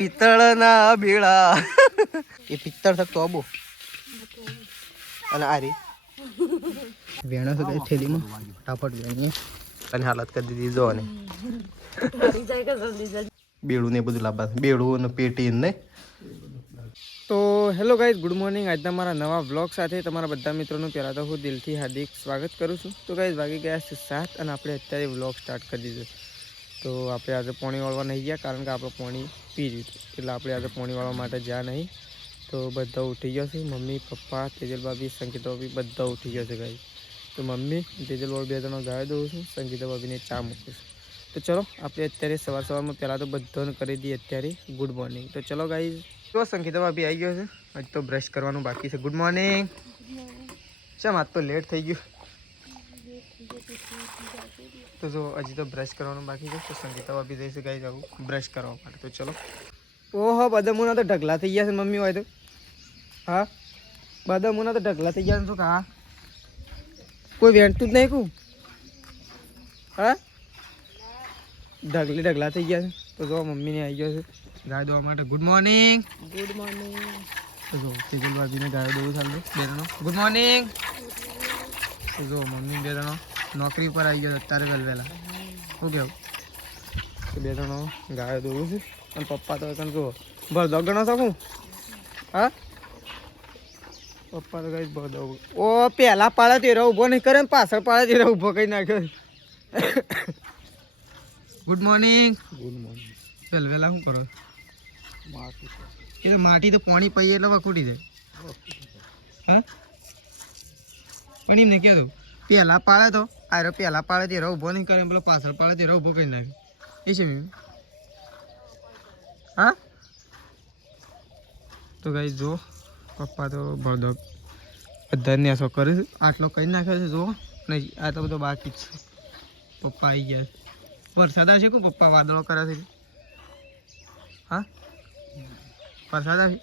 પિત્તળના બેડા એ પિત્તળ થતો આબો અને આ રી વેણો તો કઈ થેલીમાં ફટાફટ વેણીએ અને હાલત કરી દીધી જો ને બેડું ને બધું લાવવા બેડું અને પેટી ને તો હેલો ગાઈઝ ગુડ મોર્નિંગ આજના મારા નવા વ્લોગ સાથે તમારા બધા મિત્રોનું પહેલાં તો હું દિલથી હાર્દિક સ્વાગત કરું છું તો ગાઈઝ વાગી ગયા છે 7 અને આપણે અત્યારે વ્લોગ સ્ટાર્ટ કરી દીધો તો આપણે આજે પોણી વાળવા નહીં ગયા કારણ કે આપણે પોણી પી દીધું એટલે આપણે આજે પોણી વાળવા માટે જ્યાં નહીં તો બધા ઉઠી ગયા છે મમ્મી પપ્પા તેજલ ભાભી સંગીતા ભાભી બધા ઉઠી ગયા છે ગાઈઝ તો મમ્મી તેજલ ભાભી બે જણા ગાય દઉં છું સંગીતા ભાભીને ચા મૂકું છું તો ચલો આપણે અત્યારે સવારમાં પહેલાં તો બધાને કરી દઈએ અત્યારે ગુડ મોર્નિંગ તો ચલો ગાઈઝ તો સંગીતા ભાભી આવી ગયો છે હજી તો બ્રશ કરવાનું બાકી છે ગુડ મોર્નિંગ ચમ આજ તો લેટ થઈ ગયું તો જો હજી તો બ્રશ કરવાનું બાકી છે તો સંગીતા ભાભી જઈશે ગાઈઝ આવું બ્રશ કરવા માટે તો ચલો ઓહો બદામોના તો ઢગલા થઈ ગયા છે મમ્મી હોય તો હા બદામોના તો ઢગલા થઈ ગયા છે શું હા કોઈ વેણતું જ નહીં કહું હા ઢગલા થઈ ગયા છે તો જો મમ્મીને આવી ગયો છે ગાય દોવા માટે ગુડ મોર્નિંગ તો જો તેજલ ભાભીને ગાય દોવું ચાલુ બે જણો ગુડ મોર્નિંગ તો જો મમ્મી બે જણો નોકરી ઉપર આવી ગયો અત્યારે વહેલા શું કેવું તો બે જણો ગાય દોવું છે અને પપ્પા તો તને કહો ભરદો ગણો શકું હા પપ્પા તો કઈ ભરદો ઓ પહેલા પાડે તેરા ઊભો નહીં કરે ને પાછળ પાડે તેરા ઊભો કરી નાખ્યો ગુડ મોર્નિંગ વહેલા શું કરો એ તો માટી તો પાણી પીએ એટલે વખૂટી જાય હા પણ એમને કહેતો પહેલા પાડે તો આરે પહેલા પાડે તેરા ઊભો નહીં કરે પેલો પાછળ પાડે તેરા ઊભો કરી નાખ્યો એ છે મેમ હા તો ગાઈ જો પપ્પા તો ભરદો બધા ન્યાસો કરે છે આટલો કરી નાખ્યો છે જો નહીં આ તો બધો બાકી જ છે પપ્પા આવી ગયા વરસાદ આવશે કોણ પપ્પા વાદળો કરે છે હા વરસાદ આવશે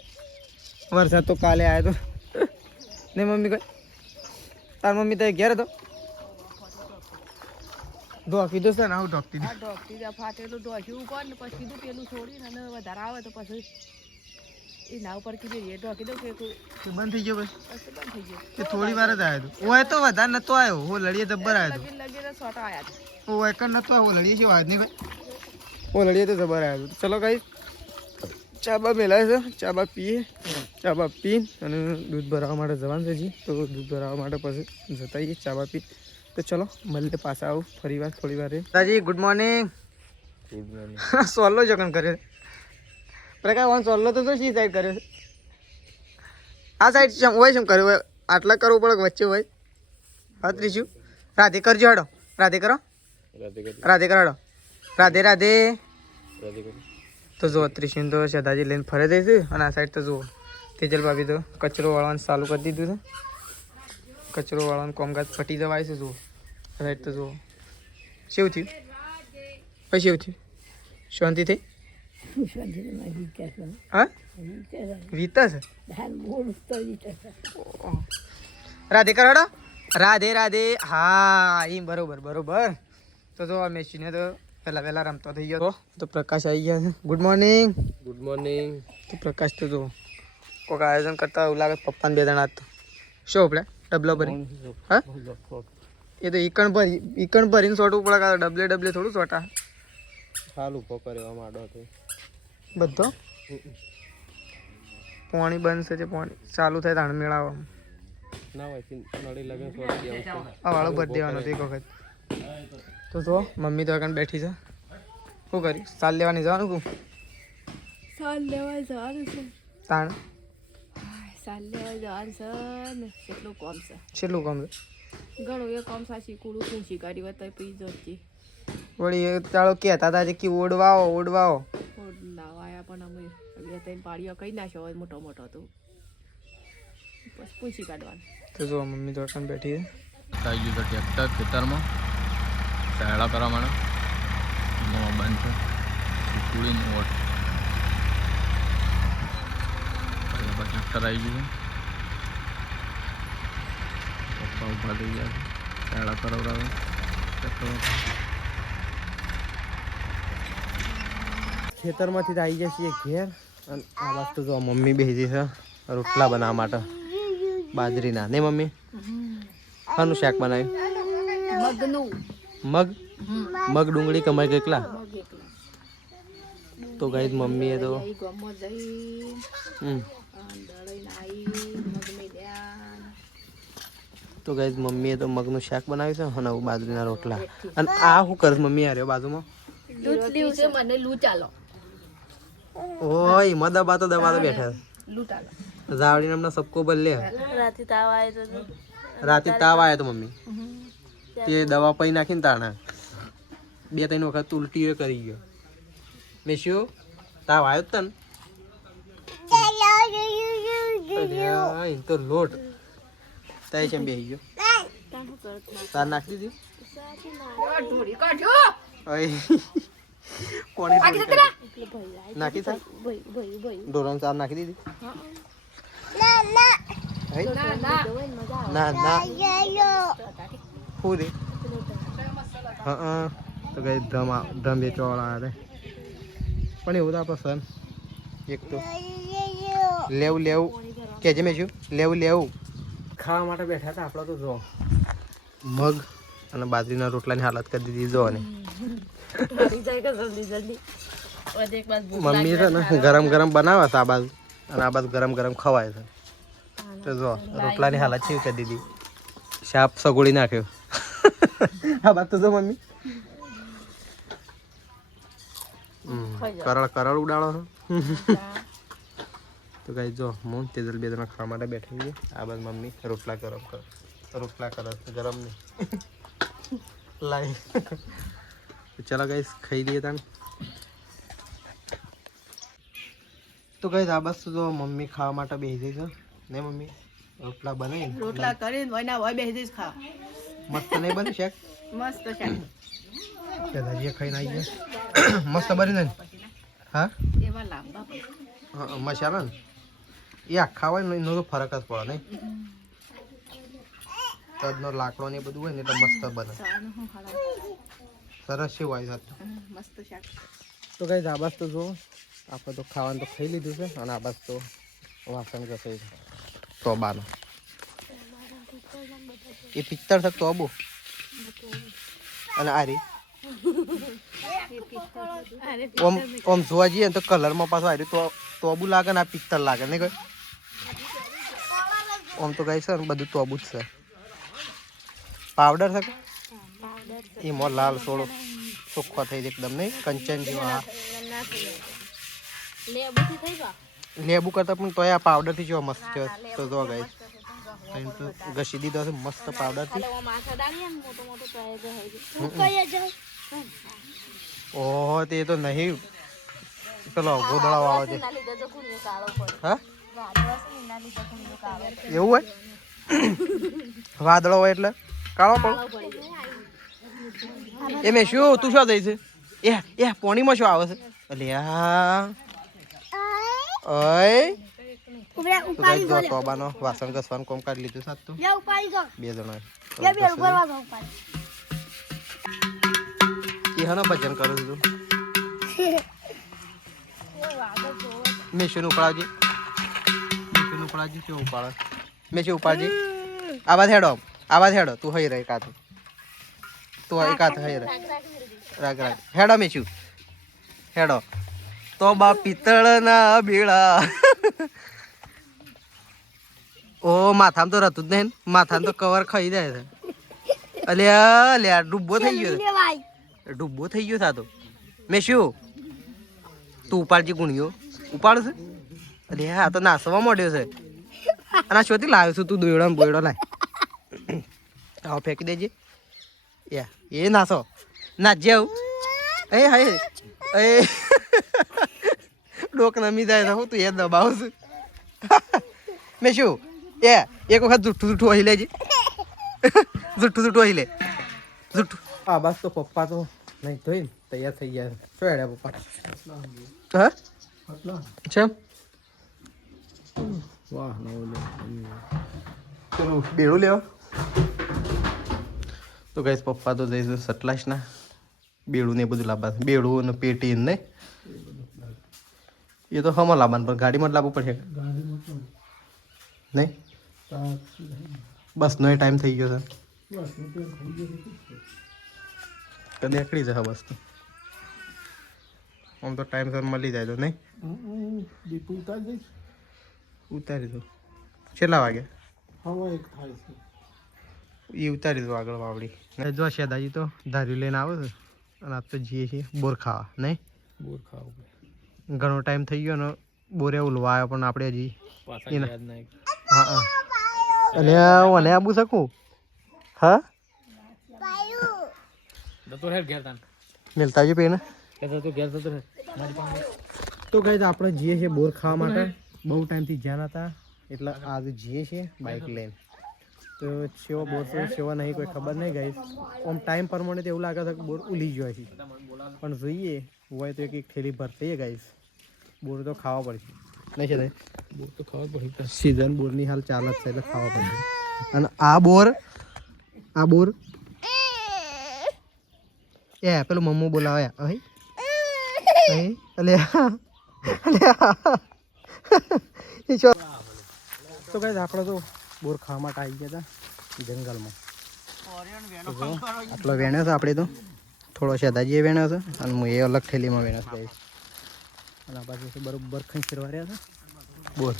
વરસાદ તો કાલે આવ્યો તો ને મમ્મી કઈ તાર મમ્મી તો ઘેર હતો ઢોકી દો છે ને આવું ઢોકતી ફાટેલું ઢોક્યું ઉપર ને પછી કીધું પેલું છોડીને અને વધારે આવે તો પછી એના ઉપર કીધું એ ઢોકી દઉં કે બંધ થઈ ગયો ભાઈ બંધ થઈ ગયો કે થોડી વાર જ આવ્યો હતો ઓય તો વધારે નતો આવ્યો હો લડીએ જબ્બર આવ્યો હતો લગીને છોટા આવ્યા ઓ એક નતો આવ્યો લડીએ છે વાત નહીં ભાઈ ઓ લડીએ તો જબ્બર આવ્યો હતો ચલો ગાઈસ ચા બા મેલાય છે ચા બા પીએ ચા બા પી અને દૂધ ભરાવવા માટે જવાનું છે જી તો દૂધ ભરાવવા માટે પછી જતા આવીએ ચા બા પી તો ચલો મળીએ પાછા આવું ફરી વાર થોડી વાર દાદાજી ગુડ મોર્નિંગ સોલ્લો જગન કરે પ્રકાર વન સોલ્લો તો શી સાઈડ કર્યો છે આ સાઈડ હોય શું કર્યું હોય આટલા કરવું પડે વચ્ચે હોય હા ત્રીજું રાધે કરજો હાડો રાધે કરો રાધે કરાડો રાધે રાધે તો જો ત્રિશુન તો સદાજી લઈને ફરે જાય છે અને આ સાઈડ તો જુઓ તેજલ ભાભી તો કચરો વાળવાનું ચાલુ કરી દીધું છે કચરો વાળવાનું કોમકાજ ફટી જવાય છે જુઓ આ સાઈડ તો જુઓ શું થયું પછી શું થયું શાંતિ થઈ હા વીતા છે રાધે કરાડો રાધે રાધે હા એમ બરોબર બરોબર તો જો આ મેચીને તો પહેલા રમતો થઈ ગયો તો પ્રકાશ આવી ગયા છે ગુડ મોર્નિંગ તો પ્રકાશ તો જો કોઈક આયોજન કરતા એવું લાગે પપ્પાને બે જણા તો શું આપણે ડબલો ભરી હા એ તો ઈકણ ભરીને સોટવું પડે કાં ડબલે થોડું સોટા ચાલુ પકડવા માંડો હતો બધો પાણી બનશે છે પાણી ચાલુ થાય તાણ મેળાવો ના હોય નળી લગન છોડી દેવું આ વાળો ભરી દેવાનો હતો એક વખત તો જો મમ્મી તો આગળ બેઠી છે શું કરી સાલ લેવાની જવાનું કહું સાલ લેવા જવાનું છે તાણ સાલ લેવા જવાનું છે ને કેટલું કોમ છે છેલ્લું કામ છે ઘણું એ કોમ સાચી કુડું પૂંછી કાઢી વતાય પી જતી વળી એ ચાલો કહેતા હતા કે ઓડવાઓ લાવાયા પણ અમે બે ત્રણ પાડીઓ કહી નાખ્યો હોય મોટો તો બસ પૂછી કાઢવાનું તો જો મમ્મી તો આગળ બેઠી છે આવી ગયું ટ્રેક્ટર ખેતરમાં સાયડા કરવા માંડે બંધ છે કુડીને ઓટ ટ્રેક્ટર આવી ગયું છે પપ્પા ઉભા થઈ ગયા સાયડા કરાવડાવે ટ્રેક્ટર ખેતરમાંથી આવી જશે ઘેર અને આ વાત તો જો મમ્મી બેસી છે રોટલા બનાવવા માટે બાજરીના ને મમ્મી શાનું શાક બનાવ્યું મગનું મગ મગ ડુંગળી કમાઈ કેટલા મગ એકલા તો ગાઈસ મમ્મીએ તો જઈ ગમો જઈ દળઈને આવી મગ મેલ્યા તો ગાઈસ મમ્મીએ તો મગનું શાક બનાવ્યું છે અને હવે બાજરીના રોટલા અને આ શું કરે મમ્મી આ રહ્યો બાજુમાં દૂધ પીવું છે મને લૂ ચાલો ઓય મદબા તો દબા બેઠા લૂ ચાલો જાવડીને હમણાં સબકો બદલે રાતે તાવ આવ્યો તો રાતે તાવ આવ્યો તો મમ્મી તે દવા પી નાખીને તાણા 2-3 વખત ઉલટીઓ કરી ગયો મેં શું તાવ આવ્યો જ તને તો લોટ તાઈ છે બેસી ગયો તાર નાખી દીધી કોણી નાખી થાય ઢોરણ ચાર નાખી દીધી ના ના હું રે હા તો કઈ ધમ વેચવાવાળા આવે પણ એવું તો આપણે સર એક તો લેવું કહેજે મેં શું લેવું ખાવા માટે બેઠા હતા આપણે તો જો મગ અને બાજરીના રોટલાની હાલત કરી દીધી જો ને મમ્મી છે ને ગરમ ગરમ બનાવે છે આ બાજુ અને આ બાજુ ગરમ ગરમ ખવાય છે તો જો રોટલાની હાલત કેવી કરી દીધી શાપ સગોળી નાખ્યો આ બાદ તો જો મમ્મી કરળ ઉડાડો છો તો કઈ જો હું તેજલ બે જણા ખાવા માટે બેઠી છે આ બાદ મમ્મી રોટલા કરે ગરમ નહીં લાઈ ચાલો ગાઈસ ખાઈ લઈએ તાણ તો ગાઈસ આ બસ તો મમ્મી ખાવા માટે બેસી છે ને મમ્મી રોટલા બનાવી રોટલા કરીને વયના વય બેસી જઈશ ખા મસ્ત નહીં બન્યું શાક મસ્ત શાક દાદાજીએ ખાઈને આવી ગયા મસ્ત બની ને હા એવા લાંબા હા મસાલા ને એ આખા હોય ને એનો તો ફરક જ પડે નહીં તદનો લાકડો ને એ બધું હોય ને એટલે મસ્ત બને સરસ છે હોય સાથે મસ્ત શાક તો કઈ આ બસ તો જો આપણે તો ખાવાનું તો ખાઈ લીધું છે અને આ બસ તો વાસણ ઘસાઈ છે તોબાનો એ પિત્તળ છે તોબુ અને આરી ઓમ જોવા જઈએ તો કલરમાં પાછું આર્યું તો તોબુ લાગે ને આ પિત્તળ લાગે ને કઈ ઓમ તો કઈ છે ને બધું તોબુ જ છે પાવડર છે એમાં લાલ સોળો ચોખ્ખો થઈ જાય એકદમ નહીં કંચન જેવા લેબુ કરતા પણ તોય આ પાવડર થી જેવા મસ્ત છે તો જો ગાઈસ તો ઘસી દીધો છે મસ્ત પાવડર થી ઓહો તે તો નહીં પેલો ગોદડા વાળો છે હા એવું હોય વાદળો હોય એટલે કાળો પડો એ મેં શું તું શું થઈ છે એ પોણીમાં શું આવે છે અલ્યા તોબાનો વાસણ ઘસવાનું કોમ કાઢી લીધું સાત તો બે જણા એ હનો ભજન કરું છું મેં શું ઉપાડજે શું ઉપાડે મેં શું ઉપાડજે આવાજ હેડો તું હઈ રહે કાતું તું એકાત હઈ રહે રાગ હેડો મેં શું હેડો તો બા પિત્તળના બેડા ઓ માથામાં તો રહેતું જ નહીં માથામાં તો કવર ખાઈ જાય છે અલ્યા ડૂબો થઈ ગયો થાતો મેં શું તું ઉપાડજી ગુણ્યો ઉપાડ છે અલ્યા આ તો નાસવા માંડ્યો છે અને શોથી લાવ્યો છું તું દોયડો બોયડો લાય આવો ફેંકી દેજે એ નાસો નાચજે આવું એ હાય એ ડોક નમી જાય હું તું એ દબાવું છું મેં શું એક વખત જુઠ્ઠું ઓહી લેજે જુઠ્ઠું ઓહી લે જુઠ્ઠું હા બસ તો પપ્પા તો નહીં ધોઈને તૈયાર થઈ ગયા શું હેડ્યા પપ્પા હા છે વાહ ચલો બેડું લેવા તો ગાઈસ પપ્પા તો જઈશું સટલાસના બેડું ને એ બધું લાવવા બેડું અને પેટી નહીં એ તો હમણાં લાવવાનું પણ ગાડીમાં જ લાવવું પડશે નહીં બસનો એ ટાઈમ થઈ ગયો છે તો નીકળી જશે બસ તો આમ તો ટાઈમસર મળી જાય તો નહીં ઉતારી દો કેટલા વાગે એ ઉતારી દો આગળ વાવડી જો શેદાજી તો ધાર્યું લઈને આવે છે અને આપ તો જઈએ છીએ બોર ખાવા નહીં બોર ખાવા ઘણો ટાઈમ થઈ ગયો ને બોરે ઉલવા આવ્યો પણ આપણે હજી હા હા અને આબુ શકું હા મિલતા જ પેને તો ગઈ આપણે જઈએ છીએ બોર ખાવા માટે બહુ ટાઈમથી જ્યાં હતા એટલે આજે જઈએ છીએ બાઇક લઈને તો સેવા બોર છે સેવા નહીં કોઈ ખબર નહીં ગઈ આમ ટાઈમ પ્રમાણે તો એવું લાગે છે કે બોર ઉલી ગયો છે પણ જોઈએ હોય તો એક થેલી ભરતી ગાઈસ બોર તો ખાવા પડશે નહીં છે બોર તો ખાવા પડશે સીઝન બોરની હાલ ચાલે જ છે એટલે ખાવા પડશે અને આ બોર એ પેલું મમ્મુ બોલાવે અહીં તો કઈ આપણે તો બોર ખાવા માટે આવી ગયા હતા જંગલમાં આટલો વેણ્યો છે આપણે તો થોડો શેદાજીએ વેણ્યો છે અને હું એ અલગ થેલીમાં વેણ્યો છે અને આ બાજુ બરોબર ખંચેરવા રહ્યા છે બોર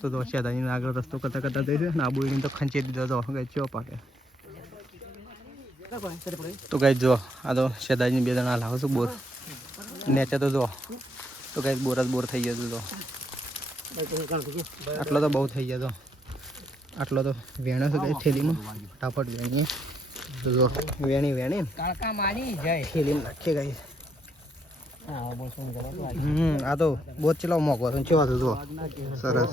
તો શેદાજીને આગળ રસ્તો કરતા કરતા જઈશું ને આ બોરીને તો ખંચેરી દીધો તો ગઈ ચો પાકે તો કઈ જો આ તો શેદાજીને 2 જણા લાવો છું બોર નેચે તો જો તો કઈ બોર થઈ ગયો તો આટલો તો બહુ થઈ ગયો આટલો તો વેણો છે કઈ થેલીમાં ફટાફટ વેણીએ તો જો વેણી થેલીમાં નાખીએ ગઈ આ તો બહુ ચેલો મોકો છે કેવા છે જો સરસ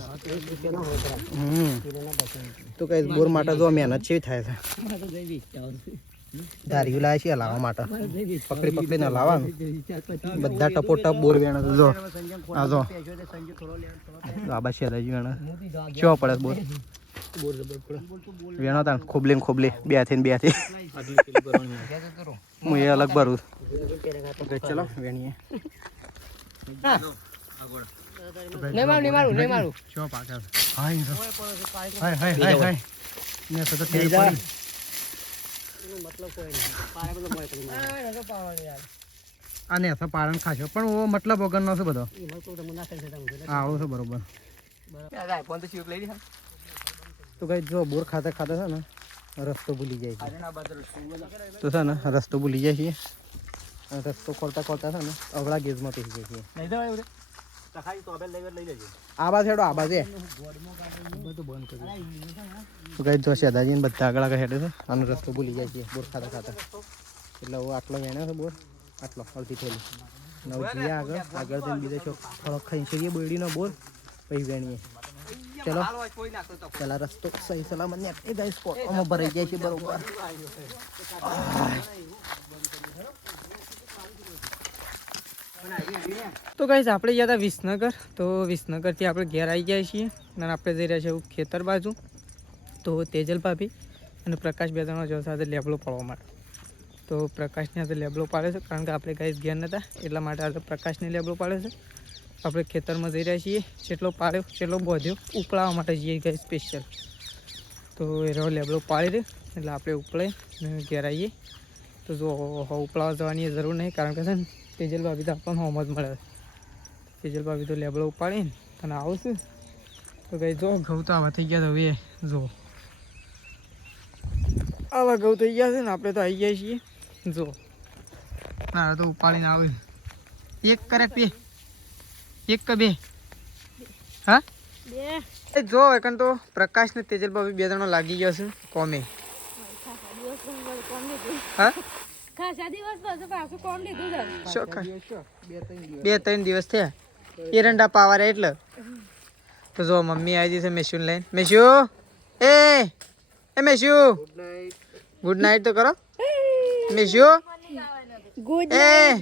તો કઈ બોર માટે જો મહેનત કેવી થાય છે ધાર્યું લાવે છે લાવવા માટે પકડીને લાવવાનું બધા ટપોટપ બોર વેણો જો આ જો આ બા શેદાજી વેણો કેવો પડે બોર વેણો તા ખોબલી બે થી હું એ અલગ ભરું ચલો વેણીએ આને પારણ ખાશો પણ ઓ મતલબ વગર નો છે બધો હા છે બરોબર તો કઈ જો બોર ખાતા ખાતા છે ને રસ્તો ભૂલી જાય છે તો છે ને રસ્તો ભૂલી જાય છે રસ્તો ખોલતા છે ને અગળા ગેજમાં પેસી જાય છે આ બાજુ હેડો આ બાજુ તો કઈ જો શેદાજીને બધા આગળ આગળ હેડે છે અને રસ્તો ભૂલી જાય છે બોર ખાતા ખાતા એટલે આટલો વેણ્યો છે બોર આટલો અડધી થેલી નવ જઈએ આગળ જઈને બીજો છો થોડો ખંચરીએ બોયડીનો બોર પછી વેણીએ ચલો પેલા રસ્તો સહી સલામત એ ગાઈસ સ્પોટમાં ભરાઈ જાય છે બરોબર તો ગાઈસ આપણે ગયા હતા વિસનગર તો વિસનગરથી આપણે ઘેર આવી ગયા છીએ અને આપણે જઈ રહ્યા છીએ ખેતર બાજુ તો તેજલ ભાભી અને પ્રકાશ 2 જણા જો સાથે લેબલો પાડવા માટે તો પ્રકાશને આજે લેબલો પાડે છે કારણ કે આપણે ગાઈસ ઘેર નહોતા એટલા માટે આજે પ્રકાશને લેબલો પાડે છે આપણે ખેતરમાં જઈ રહ્યા છીએ જેટલો પાડ્યો જેટલો બોધ્યો ઉકળાવવા માટે જઈએ ગાઈસ સ્પેશિયલ તો એ રહ્યો લેબલો પાડી દે એટલે આપણે ઉકળાઈ ને ઘેર આવીએ તો જો ઉપલાવા જવાની જરૂર નહીં કારણ કે છે ને તેજલ ભાભી તો આપણને હોમ જ મળે તેજલ ભાભી તો લેબડો ઉપાડીને અને આવશે તો કઈ જો ઘઉં તો આવા થઈ ગયા તો હવે જો આવા ઘઉં થઈ ગયા છે ને આપણે તો આવી ગયા છીએ જો ના તો ઉપાડીને આવે એક કરેક્ટ એક કે બે હા બે જો એકન તો પ્રકાશ ને તેજલ ભાભી 2 જણો લાગી ગયા છે કોમે હા 2-3 દિવસ થયા એરંડા પાવારે એટલે તો જો મમ્મી આવી છે મેશ્યુન લઈને મેશ્યુ એ મેશ્યુ ગુડ નાઇટ તો કરો મેશ્યુ ગુડ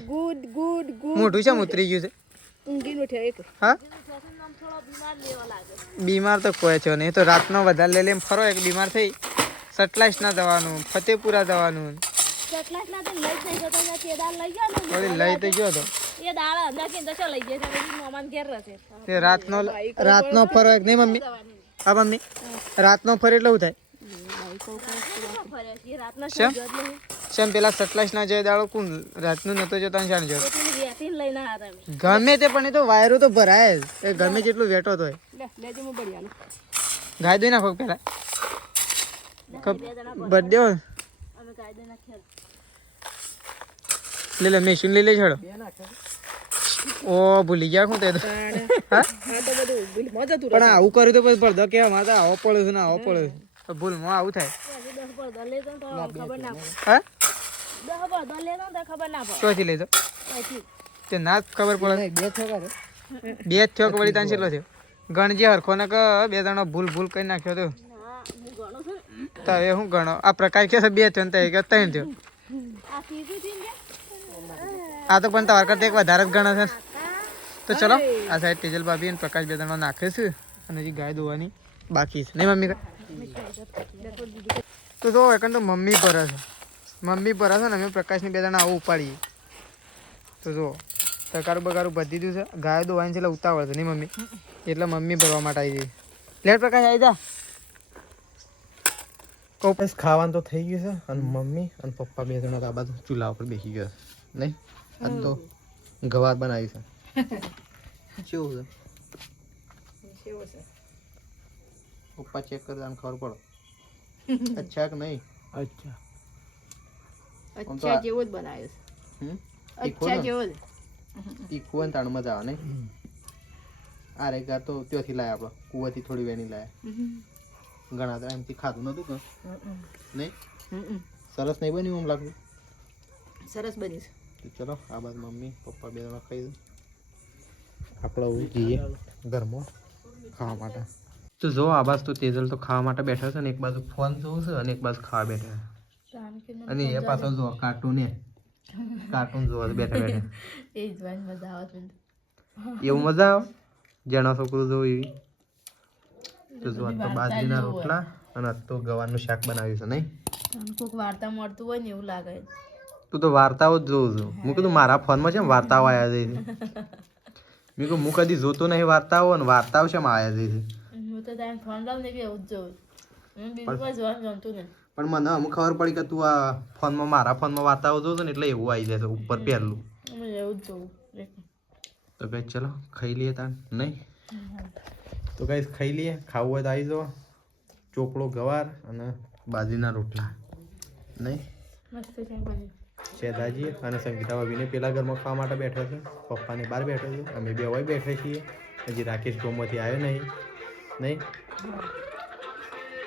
ગુડ ગુડ મોઢું છે ઉતરી ગયું છે હા બીમાર તો કોઈ છો નહીં તો રાતનો વધારે લઈ લઈને ફરો એક બીમાર થઈ સટલાઈસ ના જવાનું ફતેપુરા જવાનું ચકલાસના તે લઈ જઈ જતો ત્યાં તે દાળ લઈ ગયો ને વળી લઈ તો ગયો હતો એ દાળ અંદર કે તો લઈ જાય છે પછી મોમાન ઘેર રહેશે તે રાતનો ફરો એક નહીં મમ્મી હા મમ્મી રાતનો ફરે એટલે શું થાય ફરે છે રાતના શેમ? શું જોત નહીં શેમ પેલા સટલાસ ના જાય દાડો કોણ રાતનું નતો જતો અને શાણ જતો એટલે વેતીને લઈને આવ્યા તમે ગમે તે પણ એ તો વાયરો તો ભરાય જ એ ગમે જેટલું વેટો તો લે લેજો હું બળી આલું ગાય દઈ નાખો પેલા બે જણા બર્થડે હોય અમે કાયદે નાખ્યા લે લે મેશીન લઈ લે છોડો ઓ ભૂલી ગયા હું તે તો હા હા તો બધું બિલ મજા તું પણ આવું કર્યું તો પછી પડદો કે મારે આવો પડે છે ને આવો પડે છે તો ભૂલમાં આવું થાય 10 પર દલે તો ખબર ના પડે હા 10 પર દલે તો ખબર ના પડે ચોથી લઈ તો અહીંથી તે ના જ ખબર પડે બે જ થયો કે વળી તાન કેટલો થયો ગણજે હરખો ને કે બે જણો ભૂલ કરી નાખ્યો તો હા હું ગણું છું તો હવે હું ગણો આ પ્રકાશ કે છે બે થયો ને તે કે ત્રણ થયો આ સીધું થી ને આ તો પણ તમારા કરતા એક વધારે જ ગણો છે ને. તો ચલો આ સાઈડ તેજલ ભાભી અને પ્રકાશ બે જણો નાખે છે અને હજી ગાય દોવાની બાકી છે નહીં મમ્મી તો જો એકન તો મમ્મી ભરે છે ને અમે પ્રકાશની બે જણા આવું ઉપાડીએ તો જો તકારું બકારું બધી દીધું છે ગાય દોવાની છે એટલે ઉતાવળ છે નહીં મમ્મી એટલે મમ્મી ભરવા માટે આવી જઈ લેટ પ્રકાશ આવી જા બસ ખાવાનું તો થઈ ગયું છે અને મમ્મી અને પપ્પા બે જણા તો આ બાજુ ચૂલા ઉપર બેસી ગયા છે નહીં આજ તો ગવાર બનાવી છે કેવું છે પપ્પા ચેક કરી આને ખબર પડે અચ્છા કે નહીં અચ્છા અચ્છા જેવો જ બનાવ્યો હમ છે અચ્છા જેવો જ તીખું હોય ને તાણ મજા આવે નહીં આ રેગા તો ત્યાંથી લાયા આપણે કુવાથી થોડી વેણી લાયા ઘણા તો એમથી ખાધું નતું કે નહીં સરસ નહીં બન્યું એમ લાગતું સરસ બની છે તો ચલો આ બાદ મમ્મી પપ્પા બે જણા ખાઈ દઉં આપણે જઈએ ઘરમાં ખાવા માટે તો જો આ બાજુ તો તેજલ તો ખાવા માટે બેઠા છે ને એક બાજુ ફોન જોવું છે અને એક બાજુ ખાવા બેઠા છે અને એ પાછો જો કાર્ટૂન જોવા બેઠા બેઠા એ જોવાની મજા આવે છે એવું મજા આવે જેનો છોકરું જોવું એવી તો જો આજ તો બાજરીના રોટલા અને આજ તો ગવારનું શાક બનાવ્યું છે નહીં કોઈક વાર્તા મળતું હોય ને એવું લાગે તું તો વાર્તાઓ જ જોઉં છું હું કીધું મારા ફોનમાં છે વાર્તાઓ આવ્યા જાય છે મેં કહ્યું હું કદી જોતો નહીં વાર્તાઓ અને વાર્તાઓ છે આવ્યા જાય છે હું તો ત્યાં ફોન લાવ ને એવું જ જોઉં હું બીજું કોઈ જોવાનું ગમતું નહીં પણ મને અમુક ખબર પડી કે તું આ ફોનમાં મારા ફોનમાં વાર્તાઓ જોઉં છું ને એટલે એવું આવી જાય છે ઉપર પહેલું હું એવું જ જોઉં તો કઈ ચલો ખાઈ લઈએ તાન નહીં તો કઈ ખાઈ લઈએ ખાવું હોય તો આવી જાઓ ચોપડો ગવાર અને બાજરીના રોટલા નહીં મસ્ત છે બની શેતાજી અને સંગીતા ભાભીને પેલા ઘરમાં ખાવા માટે બેઠા છે પપ્પાને બહાર બેઠા છે અમે બે હોય બેઠા છીએ હજી રાકેશ ગોમમાંથી આવ્યો નહીં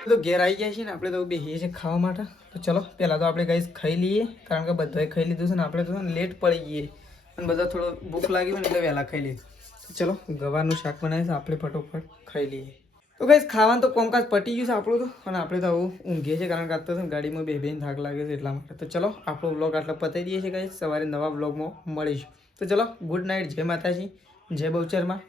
તો ઘેર આવી ગયા છીએ ને આપણે તો બેસીએ છીએ ખાવા માટે તો ચલો પહેલાં તો આપણે ગાઈસ ખાઈ લઈએ કારણ કે બધાએ ખાઈ લીધું છે ને આપણે તો લેટ પડી ગઈએ અને બધા થોડો ભૂખ લાગી હોય ને એટલે વહેલા ખાઈ લઈએ તો ચલો ગવારનું શાક બનાવીએ છે આપણે ફટોફટ ખાઈ લઈએ તો ગાઈસ ખાવાનું તો કોમકાજ પટી ગયું છે આપણું તો અને આપણે તો આવું ઊંઘીએ છીએ કારણ કે આજ તો ગાડીમાં બેન થાક લાગે છે એટલા માટે તો ચલો આપણો વ્લોગ આટલા પતાવી દઈએ છીએ ગાઈસ સવારે નવા વ્લોગમાં મળીશું તો ચલો ગુડ નાઇટ જય માતાજી જય બહુચરમાં